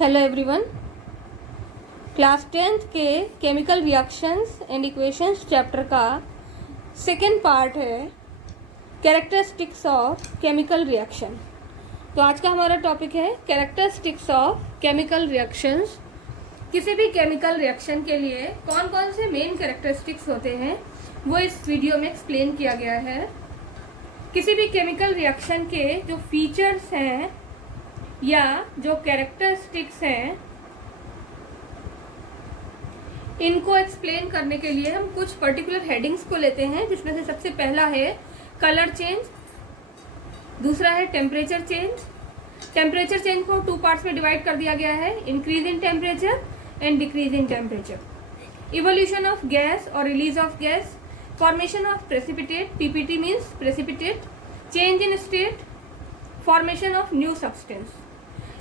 Hello everyone, class 10th के chemical reactions and equations chapter का second part है characteristics of chemical reaction. तो आज का हमारा टॉपिक है कैरेक्टरिस्टिक्स ऑफ केमिकल रिएक्शंस। किसी भी केमिकल रिएक्शन के लिए कौन कौन से मेन कैरेक्टरिस्टिक्स होते हैं वो इस वीडियो में एक्सप्लेन किया गया है। किसी भी केमिकल रिएक्शन के जो फीचर्स हैं या जो कैरेक्टरिस्टिक्स हैं, इनको एक्सप्लेन करने के लिए हम कुछ पर्टिकुलर हेडिंग्स को लेते हैं, जिसमें से सबसे पहला है कलर चेंज, दूसरा है टेम्परेचर चेंज। टेम्परेचर चेंज को 2 पार्ट्स में डिवाइड कर दिया गया है, increase in temperature and decrease in temperature. Evolution of gas और release of gas, formation of precipitate, PPT means precipitate, change in state, formation of new substance.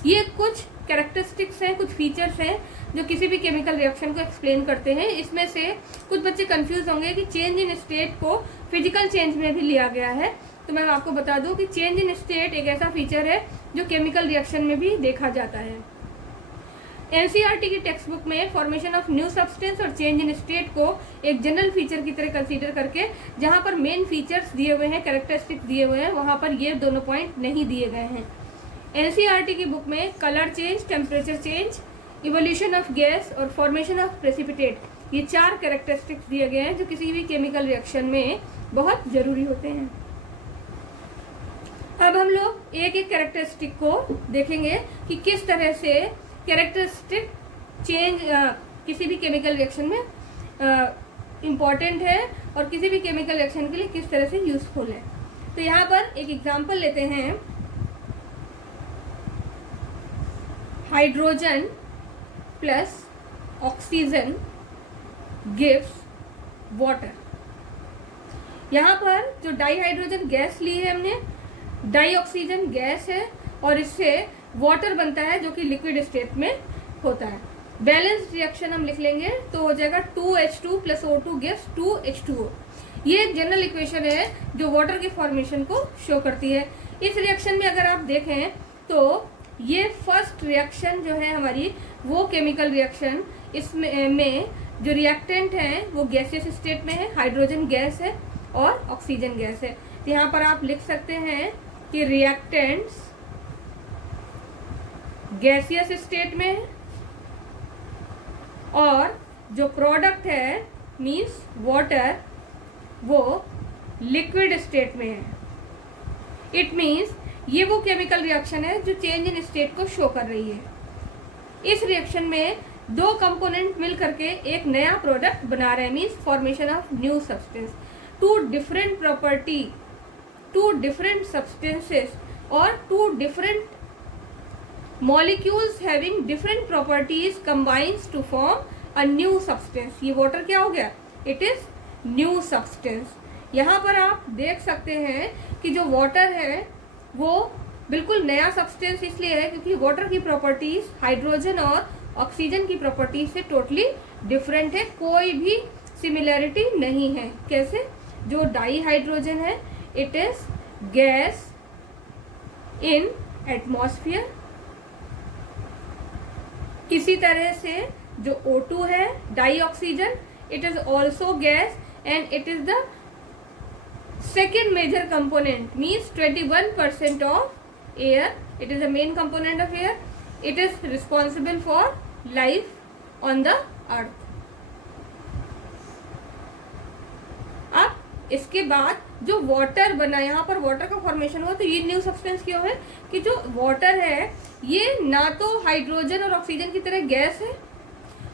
ये कुछ characteristics हैं, कुछ फीचर्स हैं जो किसी भी केमिकल रिएक्शन को एक्सप्लेन करते हैं। इसमें से कुछ बच्चे कंफ्यूज होंगे कि चेंज इन स्टेट को फिजिकल चेंज में भी लिया गया है। तो मैं आपको बता दूं कि चेंज इन स्टेट एक ऐसा फीचर है जो केमिकल रिएक्शन में भी देखा जाता है। एनसीईआरटी की टेक्स्ट बुक में फॉर्मेशन ऑफ न्यू सब्सटेंस और चेंज इन स्टेट को एक जनरल फीचर की तरह कंसीडर करके जहां पर मेन फीचर्स दिए हुए हैं, कैरेक्टरिस्टिक्स दिए हुए हैं, वहां पर ये दोनों पॉइंट नहीं दिए गए हैं। एनसीईआरटी की बुक में colour change, temperature change, evolution of gas और फॉर्मेशन ऑफ प्रेसिपिटेट, ये 4 कैरेक्टरिस्टिक्स दिए गए हैं जो किसी भी केमिकल रिएक्शन में बहुत जरूरी होते हैं। अब हम लोग एक एक कैरेक्टरिस्टिक को देखेंगे कि किस तरह से कैरेक्टरिस्टिक चेंज किसी भी केमिकल रिएक्शन में इम्पॉर्टेंट है और किसी भी केमिकल रिएक्शन के लिए किस तरह से यूजफुल है। तो यहाँ पर एक एग्जांपल लेते हैं, hydrogen plus oxygen gives water. यहाँ पर जो डाईहाइड्रोजन गैस ली है हमने, डाईऑक्सीजन गैस है और इससे वाटर बनता है जो कि लिक्विड स्टेट में होता है। बैलेंस रिएक्शन हम लिख लेंगे तो हो जाएगा 2H2 plus O2 gives 2H2O। ये एक जनरल इक्वेशन है जो वाटर की फॉर्मेशन को शो करती है। इस रिएक्शन में अगर आप देखें तो ये फर्स्ट रिएक्शन जो है हमारी, वो केमिकल रिएक्शन, इसमें जो रिएक्टेंट है वो गैसियस स्टेट में है, हाइड्रोजन गैस है और ऑक्सीजन गैस है। तो यहाँ पर आप लिख सकते हैं कि रिएक्टेंट्स गैसियस स्टेट में है और जो प्रोडक्ट है मीन्स वाटर, वो लिक्विड स्टेट में है। इट मीन्स ये वो केमिकल रिएक्शन है जो चेंज इन स्टेट को शो कर रही है। इस रिएक्शन में 2 कंपोनेंट मिल करके एक नया प्रोडक्ट बना रहे हैं, means formation of new substance. 2 different property, 2 different substances और 2 different molecules having different properties combines to form a new substance. ये वाटर क्या हो गया? It is new substance. यहाँ पर आप देख सकते हैं कि जो वाटर है वो बिल्कुल नया सब्सटेंस इसलिए है क्योंकि वाटर की प्रॉपर्टीज हाइड्रोजन और ऑक्सीजन की प्रॉपर्टीज से टोटली डिफरेंट है, कोई भी सिमिलैरिटी नहीं है। कैसे? जो डाईहाइड्रोजन है it is gas in atmosphere. किसी तरह से जो O2 है, dioxygen, it is also gas and it is the second major component, means 21% of air. It is the main component of air. It is responsible for life on the earth. अब इसके बाद जो water बना, यहाँ पर water का formation हुआ, तो ये न्यू सब्सटेंस क्यों है कि जो वाटर है ये ना तो हाइड्रोजन और ऑक्सीजन की तरह गैस है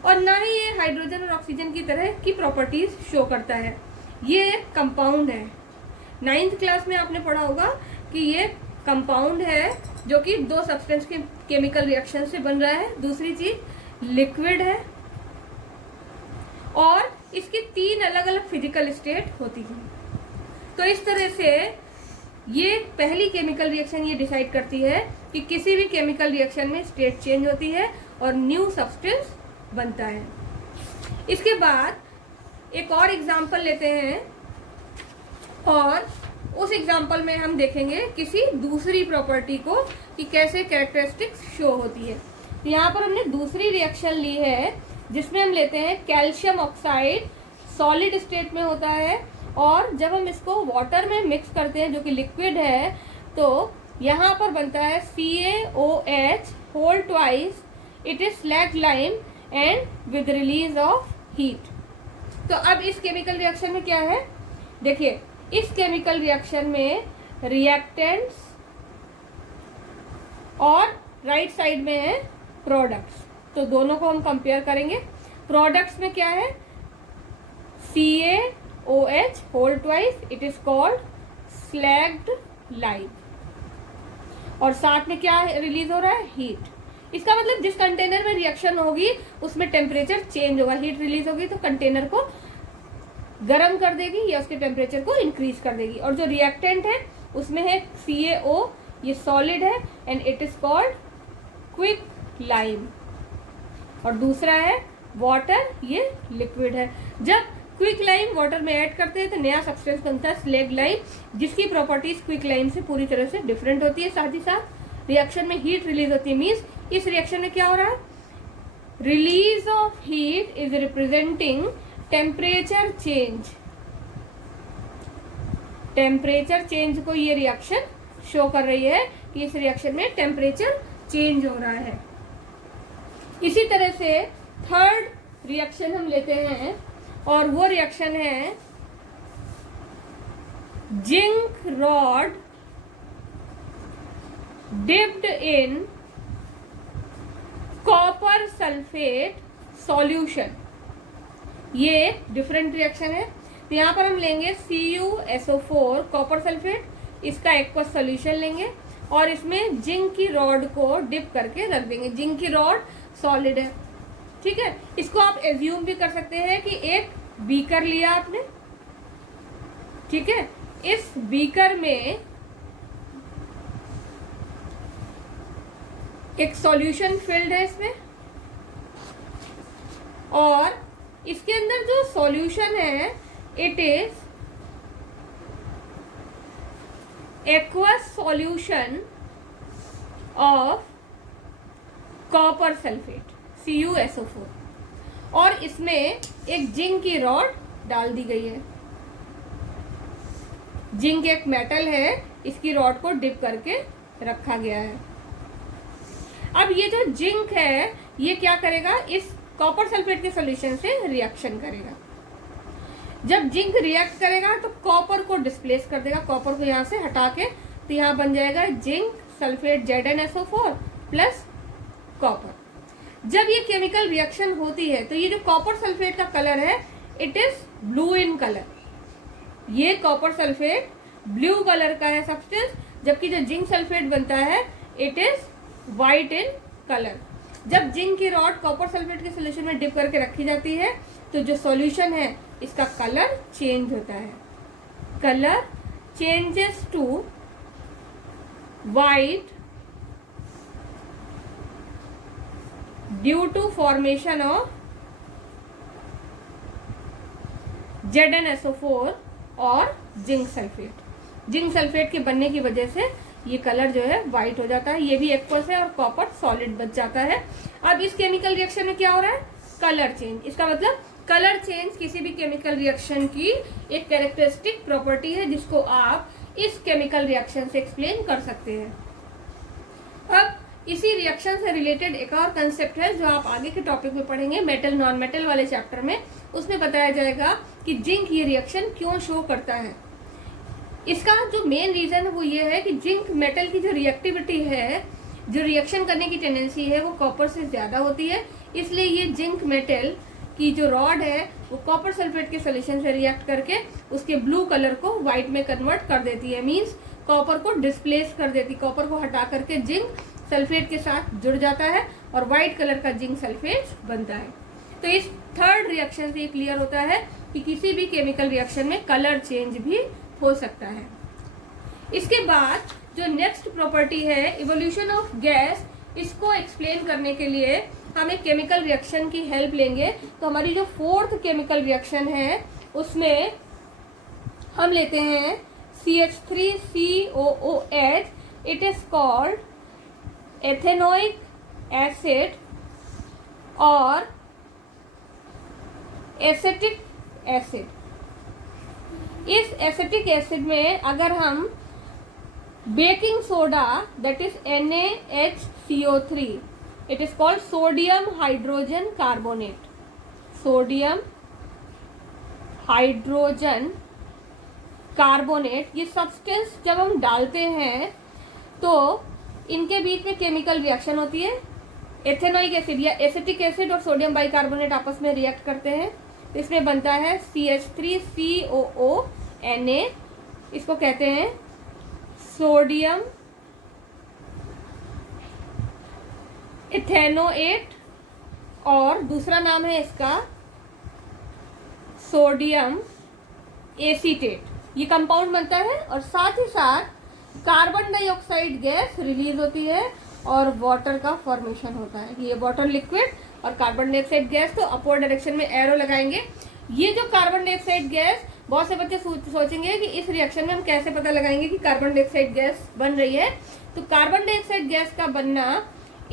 और ना ही ये हाइड्रोजन और ऑक्सीजन की तरह की प्रॉपर्टीज शो करता है। ये एक कंपाउंड है। 9th क्लास में आपने पढ़ा होगा कि ये कंपाउंड है जो कि 2 सब्सटेंस के केमिकल रिएक्शन से बन रहा है। दूसरी चीज लिक्विड है और इसकी 3 अलग अलग फिजिकल स्टेट होती है। तो इस तरह से ये पहली केमिकल रिएक्शन ये डिसाइड करती है कि किसी भी केमिकल रिएक्शन में स्टेट चेंज होती है और न्यू सब्सटेंस बनता है। इसके बाद एक और एग्जांपल लेते हैं और उस एग्जाम्पल में हम देखेंगे किसी दूसरी प्रॉपर्टी को कि कैसे कैरेक्टरिस्टिक्स शो होती है। तो यहाँ पर हमने दूसरी रिएक्शन ली है जिसमें हम लेते हैं कैल्शियम ऑक्साइड, सॉलिड स्टेट में होता है, और जब हम इसको वाटर में मिक्स करते हैं जो कि लिक्विड है, तो यहाँ पर बनता है CaOH whole twice, it is slag lime and with release of heat. तो अब इस केमिकल रिएक्शन में क्या है, देखिए इस केमिकल रिएक्शन में रिएक्टेंट्स और राइट साइड में है प्रोडक्ट्स, तो दोनों को हम कंपेयर करेंगे। प्रोडक्ट्स में क्या है, CaOH whole twice, it is called slagged lime, और साथ में क्या रिलीज हो रहा है, हीट। इसका मतलब जिस कंटेनर में रिएक्शन होगी उसमें टेम्परेचर चेंज होगा, हीट रिलीज होगी तो कंटेनर को गर्म कर देगी या उसके टेम्परेचर को इंक्रीज कर देगी। और जो रिएक्टेंट है उसमें है CaO, ये सॉलिड है and it is called quick lime, और दूसरा है वाटर, ये लिक्विड है। जब क्विक लाइम वाटर में ऐड करते हैं तो नया सब्सटेंस बनता है स्लैग लाइम, जिसकी प्रॉपर्टीज क्विक लाइम से पूरी तरह से डिफरेंट होती है। साथ ही साथ रिएक्शन में हीट रिलीज होती है, मीन्स इस रिएक्शन में क्या हो रहा है, release of heat is representing temperature change. Temperature change को ये रिएक्शन शो कर रही है कि इस रिएक्शन में टेम्परेचर चेंज हो रहा है। इसी तरह से थर्ड रिएक्शन हम लेते हैं और वो रिएक्शन है zinc rod dipped in copper sulphate solution. ये डिफरेंट रिएक्शन है। तो यहाँ पर हम लेंगे CuSO4 कॉपर सल्फेट, इसका एक्वस सोल्यूशन लेंगे और इसमें जिंक की रॉड को डिप करके रख देंगे। जिंक की रॉड सॉलिड है, ठीक है। इसको आप एज्यूम भी कर सकते हैं कि एक बीकर लिया आपने, ठीक है। इस बीकर में एक सॉल्यूशन फिल्ड है इसमें, और इसके अंदर जो सॉल्यूशन है it is aqueous solution of copper sulphate CuSO4, और इसमें एक जिंक की रॉड डाल दी गई है। जिंक एक मेटल है, इसकी रॉड को डिप करके रखा गया है। अब ये जो जिंक है ये क्या करेगा, इस कॉपर सल्फेट के सॉल्यूशन से रिएक्शन करेगा। जब जिंक रिएक्ट करेगा तो कॉपर को डिस्प्लेस कर देगा, कॉपर को यहाँ से हटा के, तो यहाँ बन जाएगा zinc sulphate ZnSO4 plus copper. जब ये केमिकल रिएक्शन होती है तो ये जो कॉपर सल्फेट का कलर है it is blue in colour. ये कॉपर सल्फेट ब्लू कलर का है सब्सटेंस, जबकि जो जिंक सल्फेट बनता है it is white in colour. जब जिंक की रॉड कॉपर सल्फेट के सॉल्यूशन में डिप करके रखी जाती है तो जो सॉल्यूशन है इसका कलर चेंज होता है। Colour changes to white due to formation of ZnSO4 और जिंक सल्फेट। जिंक सल्फेट के बनने की वजह से ये कलर जो है व्हाइट हो जाता है, ये भी एक्वस है और कॉपर सॉलिड बच जाता है। अब इस केमिकल रिएक्शन में क्या हो रहा है, कलर चेंज। इसका मतलब कलर चेंज किसी भी केमिकल रिएक्शन की एक कैरेक्टरिस्टिक प्रॉपर्टी है जिसको आप इस केमिकल रिएक्शन से एक्सप्लेन कर सकते हैं। अब इसी रिएक्शन से रिलेटेड एक और कंसेप्ट है जो आप आगे के टॉपिक में पढ़ेंगे, मेटल नॉन मेटल वाले चैप्टर में। उसमें बताया जाएगा कि जिंक ये रिएक्शन क्यों शो करता है। इसका जो मेन रीजन है वो ये है कि जिंक मेटल की जो रिएक्टिविटी है, जो रिएक्शन करने की टेंडेंसी है, वो कॉपर से ज़्यादा होती है। इसलिए ये जिंक मेटल की जो रॉड है वो कॉपर सल्फेट के सोल्यूशन से रिएक्ट करके उसके ब्लू कलर को व्हाइट में कन्वर्ट कर देती है, मीन्स कॉपर को डिस्प्लेस कर देती। कॉपर को हटा करके जिंक सल्फेट के साथ जुड़ जाता है और व्हाइट कलर का जिंक सल्फेट बनता है। तो इस थर्ड रिएक्शन से ये क्लियर होता है कि किसी भी केमिकल रिएक्शन में कलर चेंज भी हो सकता है। इसके बाद जो नेक्स्ट प्रॉपर्टी है इवोल्यूशन ऑफ गैस, इसको एक्सप्लेन करने के लिए हम एक केमिकल रिएक्शन की हेल्प लेंगे। तो हमारी जो फोर्थ केमिकल रिएक्शन है उसमें हम लेते हैं CH3COOH, it is called ethanoic acid और एसिटिक एसिड। इस एसिटिक एसिड में अगर हम baking soda that is NaHCO3, it is called sodium hydrogen carbonate. Sodium hydrogen carbonate, ये सब्सटेंस जब हम डालते हैं तो इनके बीच में केमिकल रिएक्शन होती है। एथेनोइक एसिड या एसिटिक एसिड और सोडियम बाइकार्बोनेट आपस में रिएक्ट करते हैं, इसमें बनता है CH3COO Na। इसको कहते हैं सोडियम इथेनोएट, और दूसरा नाम है इसका सोडियम एसीटेट। ये कंपाउंड बनता है और साथ ही साथ कार्बन डाइऑक्साइड गैस रिलीज होती है और वाटर का फॉर्मेशन होता है। ये वाटर लिक्विड और कार्बन डाइऑक्साइड गैस, तो अपवर्ड डायरेक्शन में एरो लगाएंगे। ये जो कार्बन डाइऑक्साइड गैस, बहुत से बच्चे सोचेंगे कि इस रिएक्शन में हम कैसे पता लगाएंगे कि कार्बन डाइऑक्साइड गैस बन रही है। तो कार्बन डाइऑक्साइड गैस का बनना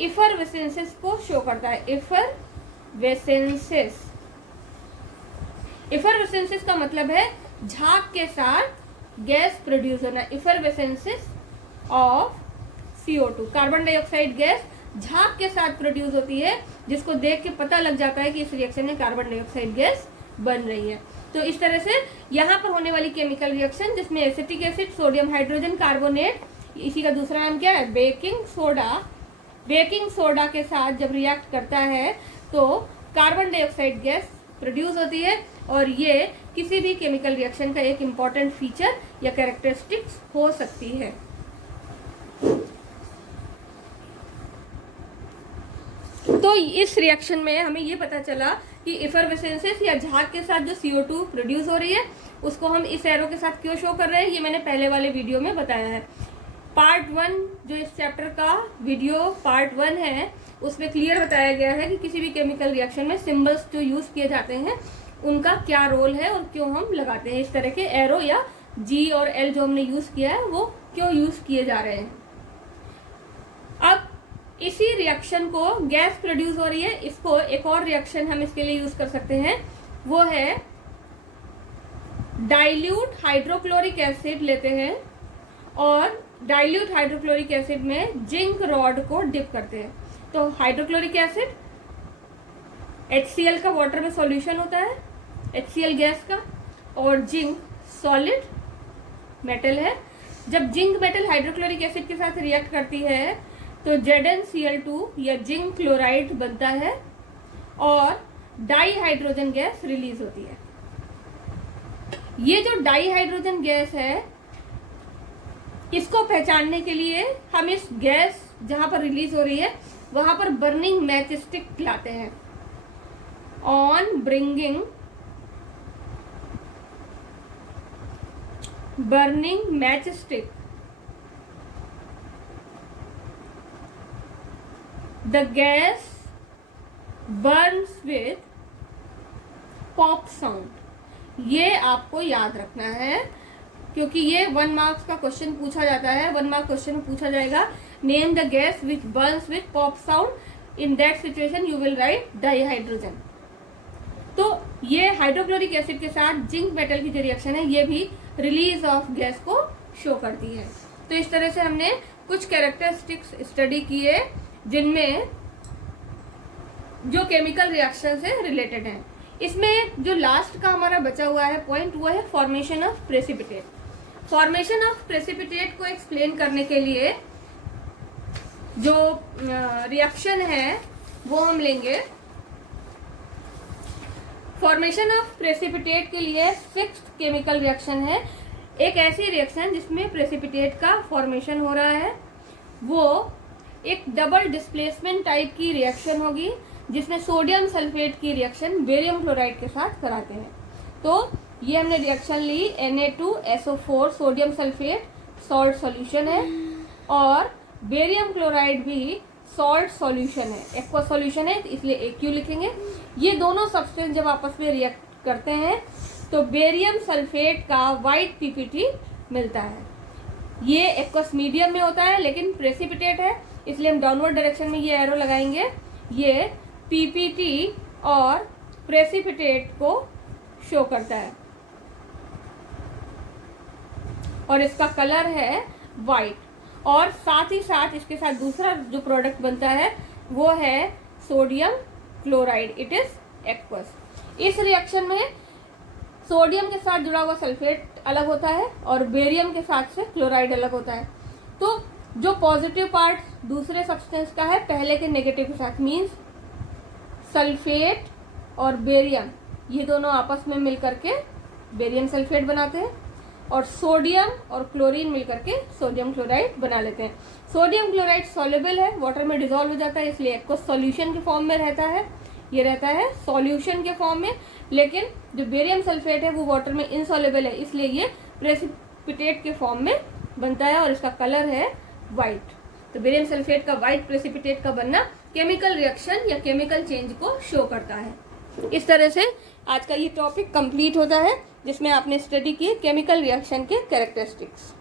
इफरवेसेंसेस को शो करता है। इफरवेसेंसेस, इफरवेसेंसेस का मतलब है झाग के साथ गैस प्रोड्यूस होना। Effervescences of CO2, carbon dioxide gas झाग के साथ प्रोड्यूस होती है, जिसको देख के पता लग जाता है कि इस रिएक्शन में कार्बन डाइऑक्साइड गैस बन रही है। तो इस तरह से यहाँ पर होने वाली केमिकल रिएक्शन जिसमें acetic acid, sodium hydrogen carbonate, इसी का दूसरा नाम क्या है, बेकिंग सोडा, बेकिंग सोडा के साथ जब रिएक्ट करता है तो कार्बन डाइऑक्साइड गैस प्रोड्यूस होती है, और ये किसी भी केमिकल रिएक्शन का एक इम्पॉर्टेंट फीचर या कैरेक्टरिस्टिक्स हो सकती है। तो इस रिएक्शन में हमें ये पता चला कि इफरवेसेंसेस या झाग के साथ जो CO2 प्रोड्यूस हो रही है उसको हम इस एरो के साथ क्यों शो कर रहे हैं, ये मैंने पहले वाले वीडियो में बताया है। पार्ट 1 जो इस चैप्टर का वीडियो पार्ट 1 है उसमें क्लियर बताया गया है कि किसी भी केमिकल रिएक्शन में सिंबल्स जो यूज किए जाते हैं उनका क्या रोल है और क्यों हम लगाते हैं इस तरह के एरो, या G और L जो हमने यूज किया है वो क्यों यूज किए जा रहे हैं। अब इसी रिएक्शन को गैस प्रोड्यूस हो रही है, इसको एक और रिएक्शन हम इसके लिए यूज कर सकते हैं, वो है डाइल्यूट हाइड्रोक्लोरिक एसिड लेते हैं और डाइल्यूट हाइड्रोक्लोरिक एसिड में जिंक रॉड को डिप करते हैं। तो हाइड्रोक्लोरिक एसिड HCl का वाटर में सॉल्यूशन होता है, HCl गैस का, और जिंक सॉलिड मेटल है। जब जिंक मेटल हाइड्रोक्लोरिक एसिड के साथ रिएक्ट करती है तो ZnCl2 या जिंक क्लोराइड बनता है और डाई हाइड्रोजन गैस रिलीज होती है। ये जो डाई हाइड्रोजन गैस है इसको पहचानने के लिए हम इस गैस जहां पर रिलीज हो रही है वहां पर बर्निंग मैच स्टिक लाते हैं। On bringing burning match stick, the gas burns with pop sound। ये आपको याद रखना है क्योंकि ये 1 मार्क्स का क्वेश्चन पूछा जाता है। 1 मार्क क्वेश्चन में पूछा जाएगा name the gas which Burns with pop sound, in that situation you will write dihydrogen. तो ये हाइड्रोक्लोरिक एसिड के साथ जिंक मेटल की जो रिएक्शन है ये भी रिलीज ऑफ गैस को शो करती है। तो इस तरह से हमने कुछ कैरेक्टरिस्टिक्स स्टडी किए जिनमें जो केमिकल रिएक्शन से रिलेटेड हैं। इसमें जो लास्ट का हमारा बचा हुआ है पॉइंट वो है formation of precipitate. Formation of precipitate को एक्सप्लेन करने के लिए जो रिएक्शन है वो हम लेंगे। फॉर्मेशन ऑफ प्रेसिपिटेट के लिए फिक्स्ड केमिकल रिएक्शन है, एक ऐसी रिएक्शन जिसमें प्रेसिपिटेट का फॉर्मेशन हो रहा है। वो एक डबल डिस्प्लेसमेंट टाइप की रिएक्शन होगी जिसमें सोडियम सल्फेट की रिएक्शन बेरियम क्लोराइड के साथ कराते हैं। तो ये हमने रिएक्शन ली Na2SO4 sodium sulphate salt solution है और बेरियम क्लोराइड भी सॉल्ट सॉल्यूशन है, एक्वा सॉल्यूशन है इसलिए AQ लिखेंगे। ये दोनों सब्सटेंस जब आपस में रिएक्ट करते हैं तो बेरियम सल्फेट का वाइट PPT मिलता है। ये एक्वस मीडियम में होता है लेकिन प्रेसिपिटेट है इसलिए हम डाउनवर्ड डायरेक्शन में ये एरो लगाएंगे। ये पीपीटी और प्रेसिपिटेट को शो करता है और इसका कलर है वाइट। और साथ ही साथ इसके साथ दूसरा जो प्रोडक्ट बनता है वो है sodium chloride, it is aqueous. इस रिएक्शन में सोडियम के साथ जुड़ा हुआ सल्फेट अलग होता है और बेरियम के साथ से क्लोराइड अलग होता है। तो जो पॉजिटिव पार्ट दूसरे सब्सटेंस का है पहले के नेगेटिव के साथ, मीन्स सल्फेट और बेरियम ये दोनों आपस में मिलकर के बेरियम सल्फेट बनाते हैं और सोडियम और क्लोरीन मिलकर के सोडियम क्लोराइड बना लेते हैं। सोडियम क्लोराइड सॉल्युबल है, वाटर में डिसॉल्व हो जाता है, इसलिए एक्वस सॉल्यूशन के फॉर्म में रहता है। ये रहता है सॉल्यूशन के फॉर्म में, लेकिन जो बेरियम सल्फेट है वो वाटर में इनसॉल्युबल है, इसलिए ये प्रेसिपिटेट के फॉर्म में बनता है और इसका कलर है वाइट। तो बेरियम सल्फेट का वाइट प्रेसिपिटेट का बनना केमिकल रिएक्शन या केमिकल चेंज को शो करता है। इस तरह से आज का ये टॉपिक कंप्लीट होता है जिसमें आपने स्टडी की केमिकल रिएक्शन के कैरेक्टरिस्टिक्स।